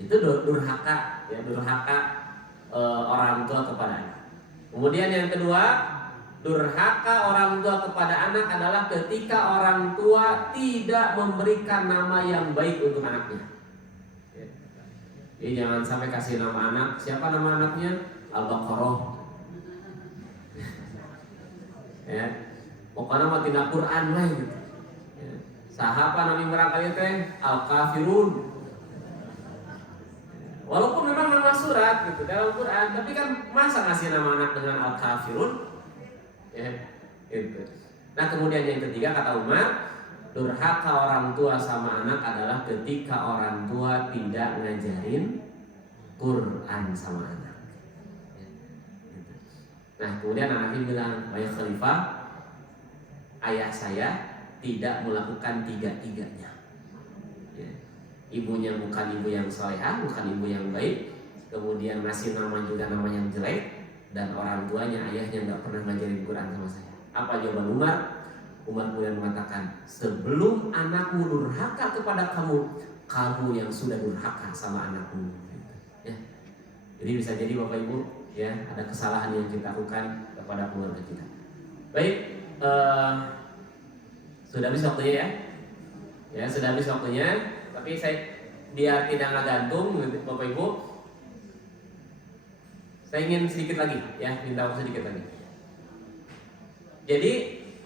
Itu durhaka, ya durhaka orang tua kepada anak. Kemudian yang kedua, durhaka orang tua kepada anak adalah ketika orang tua tidak memberikan nama yang baik untuk anaknya. Ya. Jadi jangan sampai kasih nama anak, siapa nama anaknya? Al-Baqarah. Ya. Pokoknya mah tina Quran lah gitu. Ya. Sahabat Nabi barangkali teh Al-Kafirun. Walaupun memang nama surat gitu dalam Quran, tapi kan masa ngasih nama anak dengan Al-Kafirun? Ya, gitu. Nah kemudian yang ketiga kata Umar, durhaka orang tua sama anak adalah ketika orang tua tidak ngajarin Quran sama anak. Ya, gitu. Nah kemudian anaknya bilang, wahai Khalifah, ayah saya tidak melakukan tiga-tiganya. Ibunya bukan ibu yang salehah, bukan ibu yang baik, kemudian ngasih nama juga nama yang jelek, dan orang tuanya, ayahnya nggak pernah ngajarin Quran sama saya. Apa jawaban Umar? Umar kemudian mengatakan, sebelum anakmu durhaka kepada kamu, kamu yang sudah durhaka sama anakmu. Ya. Jadi bisa jadi Bapak Ibu, ya ada kesalahan yang kita lakukan kepada keluarga kita. Baik, sudah habis waktunya ya. Ya, sudah habis waktunya. Tapi saya biar tidak ngegantung, Bapak Ibu, saya ingin sedikit lagi, ya, minta waktu sedikit lagi. Jadi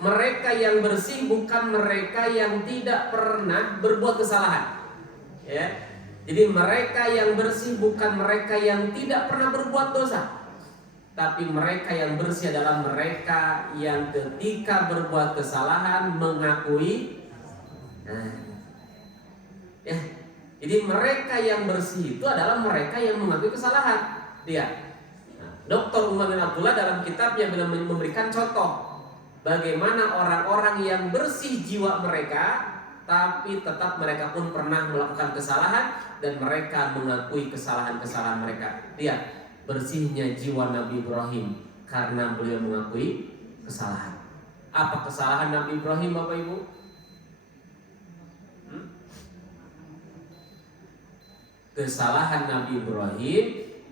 mereka yang bersih bukan mereka yang tidak pernah berbuat kesalahan. Ya. Jadi mereka yang bersih bukan mereka yang tidak pernah berbuat dosa. Tapi mereka yang bersih adalah mereka yang ketika berbuat kesalahan mengakui. Ya. Jadi mereka yang bersih itu adalah mereka yang mengakui kesalahan. Dia. Dr. Umar bin Abdullah dalam kitabnya memberikan contoh bagaimana orang-orang yang bersih jiwa mereka, tapi tetap mereka pun pernah melakukan kesalahan dan mereka mengakui kesalahan-kesalahan mereka. Lihat bersihnya jiwa Nabi Ibrahim karena beliau mengakui kesalahan. Apa kesalahan Nabi Ibrahim, Bapak Ibu? Kesalahan Nabi Ibrahim,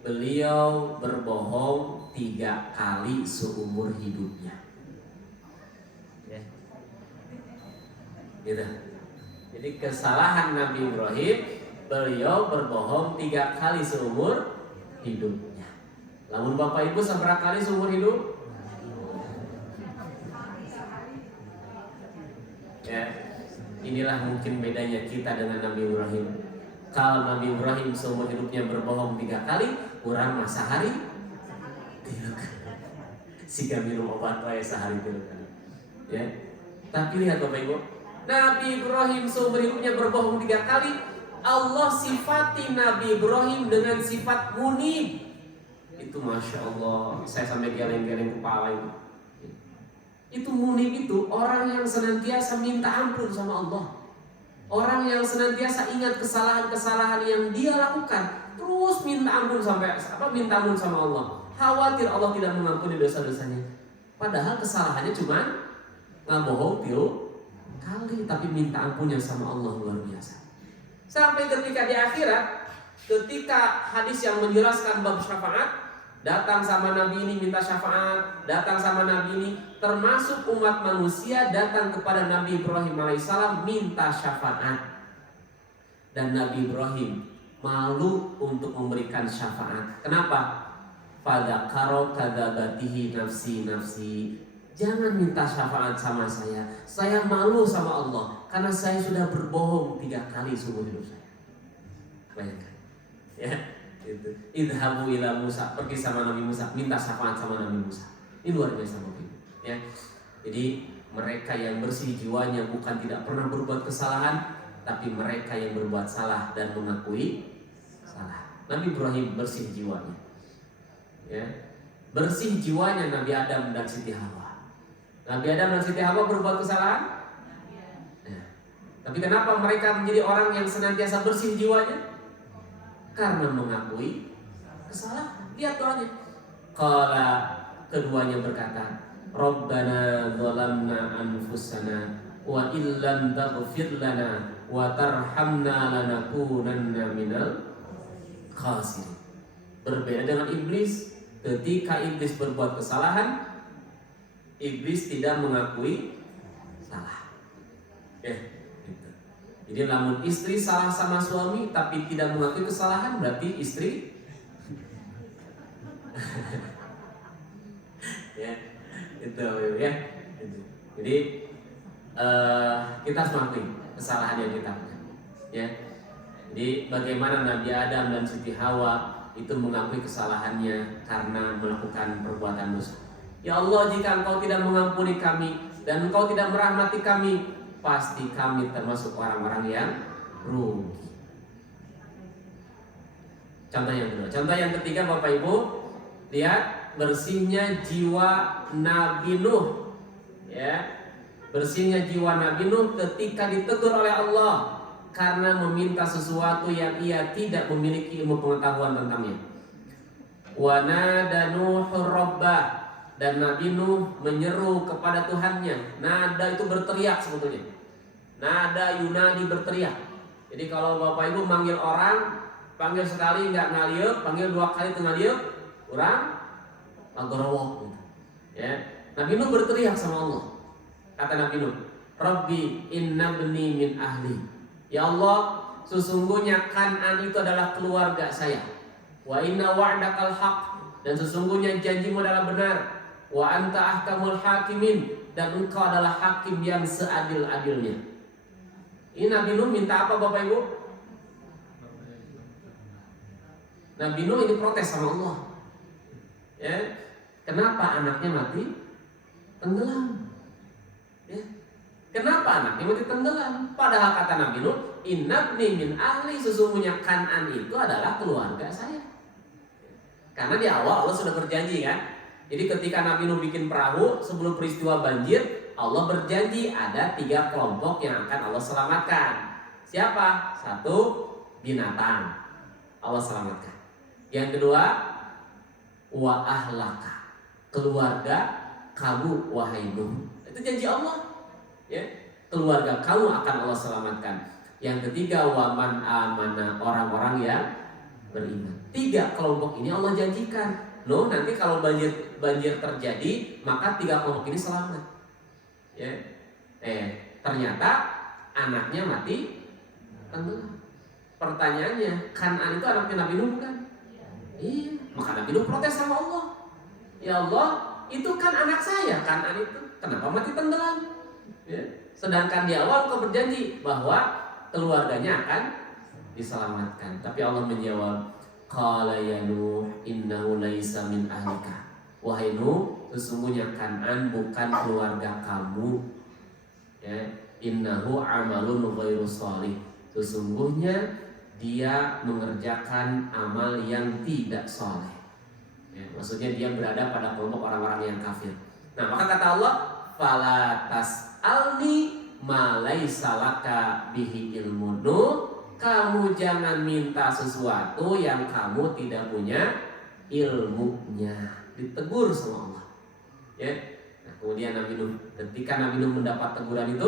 beliau berbohong 3 kali seumur hidupnya. Gitu. Jadi kesalahan Nabi Ibrahim, beliau berbohong 3 kali seumur hidupnya. Lamun Bapak Ibu seberapa kali seumur hidup? Ya, inilah mungkin bedanya kita dengan Nabi Ibrahim. Kalau Nabi Ibrahim seumur hidupnya berbohong 3 kali, kurang masa hari 3 kali. Siga minum obat wae sehari 3 kali. Ya. Tapi lihat Bapak Ibu, Nabi Ibrahim seumur hidupnya berbohong 3 kali. Allah sifati Nabi Ibrahim dengan sifat munib. Itu Masya Allah, saya sampai geleng-geleng kepala itu. Itu munib itu orang yang senantiasa minta ampun sama Allah. Orang yang senantiasa ingat kesalahan-kesalahan yang dia lakukan, terus minta ampun minta ampun sama Allah. Khawatir Allah tidak mengampuni dosa-dosanya. Padahal kesalahannya cuma ngabohong 3 kali, tapi minta ampunnya sama Allah luar biasa. Sampai ketika di akhirat, ketika hadis yang menjelaskan bab syafaat, datang sama Nabi ini minta syafaat, datang sama Nabi ini, termasuk umat manusia datang kepada Nabi Ibrahim alaihissalam minta syafaat. Dan Nabi Ibrahim malu untuk memberikan syafaat. Kenapa? Fadzakara kadzabatihi nafsi. Jangan minta syafaat sama saya. Saya malu sama Allah karena saya sudah berbohong 3 kali seumur hidup saya. Bayangkan, ya, itu. Idhabu ila Musa, pergi sama Nabi Musa, minta syafaat sama Nabi Musa. Ini luar biasa Bapak Ibu. Ya, jadi mereka yang bersih jiwanya bukan tidak pernah berbuat kesalahan, tapi mereka yang berbuat salah dan mengakui salah. Nabi Ibrahim bersih jiwanya. Ya, bersih jiwanya Nabi Adam dan Siti Hawa. Nabi Adam dan Siti Hawa berbuat kesalahan. Tapi kenapa mereka menjadi orang yang senantiasa bersih jiwanya? Karena mengakui kesalahan. Lihat doanya. Qala, keduanya berkata, Rabbana zalamna anfusana wa illam taghfir lana wa tarhamna lanakunanna minal khasirin. Berbeda dengan iblis, ketika iblis berbuat kesalahan, iblis tidak mengakui salah. Gitu. Jadi namun istri salah sama suami tapi tidak mengakui kesalahan, berarti istri ya, itu ya. Jadi kita harus mengakui kesalahan yang kita lakukan. Ya. Jadi bagaimana Nabi Adam dan Siti Hawa itu mengakui kesalahannya karena melakukan perbuatan dosa. Ya Allah, jika Engkau tidak mengampuni kami dan Engkau tidak merahmati kami, pasti kami termasuk orang-orang yang rugi. Contoh yang kedua. Contoh yang ketiga Bapak Ibu, lihat bersihnya jiwa Nabi Nuh. Ya, bersihnya jiwa Nabi Nuh ketika ditegur oleh Allah karena meminta sesuatu yang ia tidak memiliki ilmu pengetahuan tentangnya. Wa nada Nuhur Rabbah, dan Nabi Nuh menyeru kepada Tuhannya. Nada itu berteriak sebetulnya. Nada yunadi berteriak. Jadi kalau Bapak Ibu manggil orang, panggil sekali nggak ngalieup, panggil 2 kali tengah lieup, kurang agorowo gitu. Ya, Nabi Nuh berteriak sama Allah. Kata Nabi Nuh, Rabbi inna bni min ahli. Ya Allah, sesungguhnya Kan'an itu adalah keluarga saya. Wa inna wa'dakal haq, dan sesungguhnya janjimu adalah benar. Wa anta ahkamul hakimin, dan engkau adalah hakim yang seadil-adilnya. Ini Nabi Nuh minta apa Bapak Ibu? Nabi Nuh ini protes sama Allah. Ya, kenapa anaknya mati tenggelam? Ya, kenapa anaknya mati tenggelam? Padahal kata Nabi Nuh, innabni min ahli, sesungguhnya Kan'an itu adalah keluarga saya. Karena di awal Allah sudah berjanji kan. Jadi ketika Nabi Nuh bikin perahu sebelum peristiwa banjir, Allah berjanji ada 3 kelompok yang akan Allah selamatkan. Siapa? 1, binatang, Allah selamatkan. Yang kedua, wa ahlaka, keluarga kamu wahai Nuh. Itu janji Allah. Ya, keluarga kamu akan Allah selamatkan. Yang ketiga, wa man amana, orang-orang yang beriman. 3 kelompok ini Allah janjikan. Nuh, nanti kalau banjir terjadi, maka 3 kelompok ini selamat. Ya. Ternyata anaknya mati tenggelam. Pertanyaannya, Kan'an itu anaknya Nabi Nuh bukan? Iya, maka Nabi Nuh protes sama Allah. Ya Allah, itu kan anak saya, Kan'an itu. Kenapa mati tenggelam? Ya. Sedangkan di awal kau berjanji bahwa keluarganya akan diselamatkan. Tapi Allah menjawab, qala ya Nuh innahu laisa min ahlika. Wahai Nuh, sesungguhnya Kan'an bukan keluarga kamu. Ya, innahu amalun ghairu shalih. Sesungguhnya dia mengerjakan amal yang tidak soleh. Ya, maksudnya dia berada pada kelompok orang-orang yang kafir. Nah, maka kata Allah, fala tas'alni ma laisa laka bihi ilmun. Kamu jangan minta sesuatu yang kamu tidak punya ilmunya. Ditegur sama Allah. Ya. Nah, kemudian Nabi Nuh, ketika Nabi Nuh mendapat teguran itu,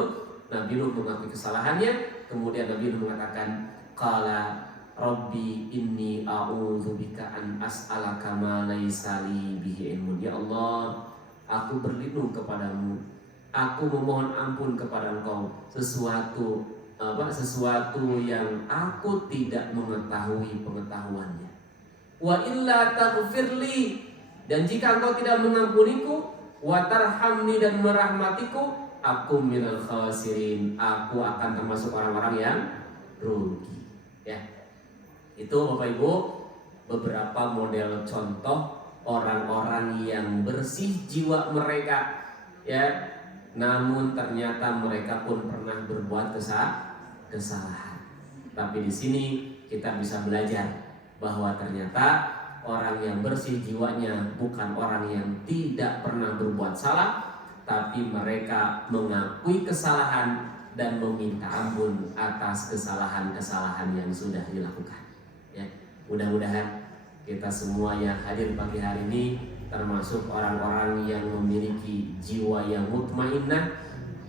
Nabi Nuh mengakui kesalahannya. Kemudian Nabi Nuh mengatakan, qala rabbi inni a'udzubika an as'alaka ma laisa li bihi ilmun. Ya Allah, aku berlindung kepadamu. Aku memohon ampun kepada Engkau sesuatu yang aku tidak mengetahui pengetahuannya. Wa illa taghfirli, dan jika Engkau tidak mengampuniku, wa tarhamni, dan merahmatiku, aku minal khasirin, aku akan termasuk orang-orang yang rugi. Ya, itu Bapak Ibu beberapa model contoh orang-orang yang bersih jiwa mereka, ya, namun ternyata mereka pun pernah berbuat kesalahan. Tapi di sini kita bisa belajar bahwa ternyata orang yang bersih jiwanya bukan orang yang tidak pernah berbuat salah, tapi mereka mengakui kesalahan dan meminta ampun atas kesalahan-kesalahan yang sudah dilakukan. Ya, mudah-mudahan kita semua yang hadir pagi hari ini termasuk orang-orang yang memiliki jiwa yang mutmainnah,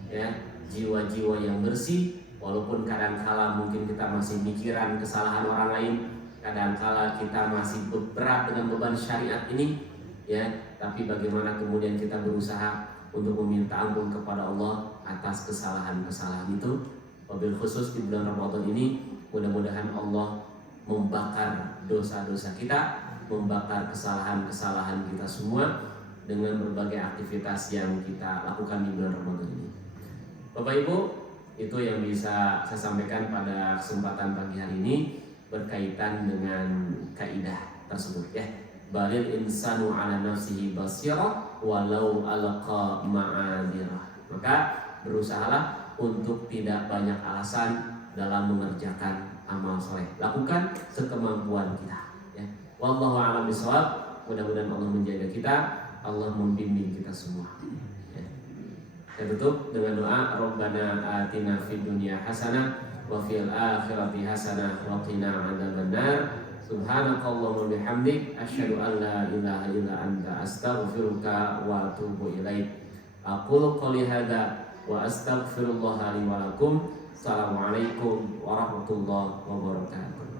ya, jiwa-jiwa yang bersih. Walaupun kadang-kala mungkin kita masih mikiran kesalahan orang lain, kadang-kala kita masih berat dengan beban syariat ini, ya, tapi bagaimana kemudian kita berusaha untuk meminta ampun kepada Allah atas kesalahan-kesalahan itu. Wabil khusus di bulan Ramadan ini, mudah-mudahan Allah membakar dosa-dosa kita, membakar kesalahan-kesalahan kita semua dengan berbagai aktivitas yang kita lakukan di bulan Ramadan ini. Bapak Ibu, itu yang bisa saya sampaikan pada kesempatan pagi hari ini berkaitan dengan kaidah tersebut, ya. Balil insanu ala nafsihi basirah walau alqa ma'adirah. Maka berusahalah untuk tidak banyak alasan dalam mengerjakan amal soleh. Lakukan sekemampuan kita, ya. Wallahu a'lam bishawab. Mudah-mudahan Allah menjaga kita, Allah membimbing kita semua, ya. Saya tutup dengan doa, Rabbana atina fid dunya hasanah wa fil akhirati hasanah wa qina adzabannar. Subhanakallahumma bihamdik, asyhadu an la ilaha illa anta, astaghfiruka wa atubu ilaik. Aqulu qouli hadza wa astaghfirullah li wa lakum. Assalamualaikum warahmatullahi wabarakatuh.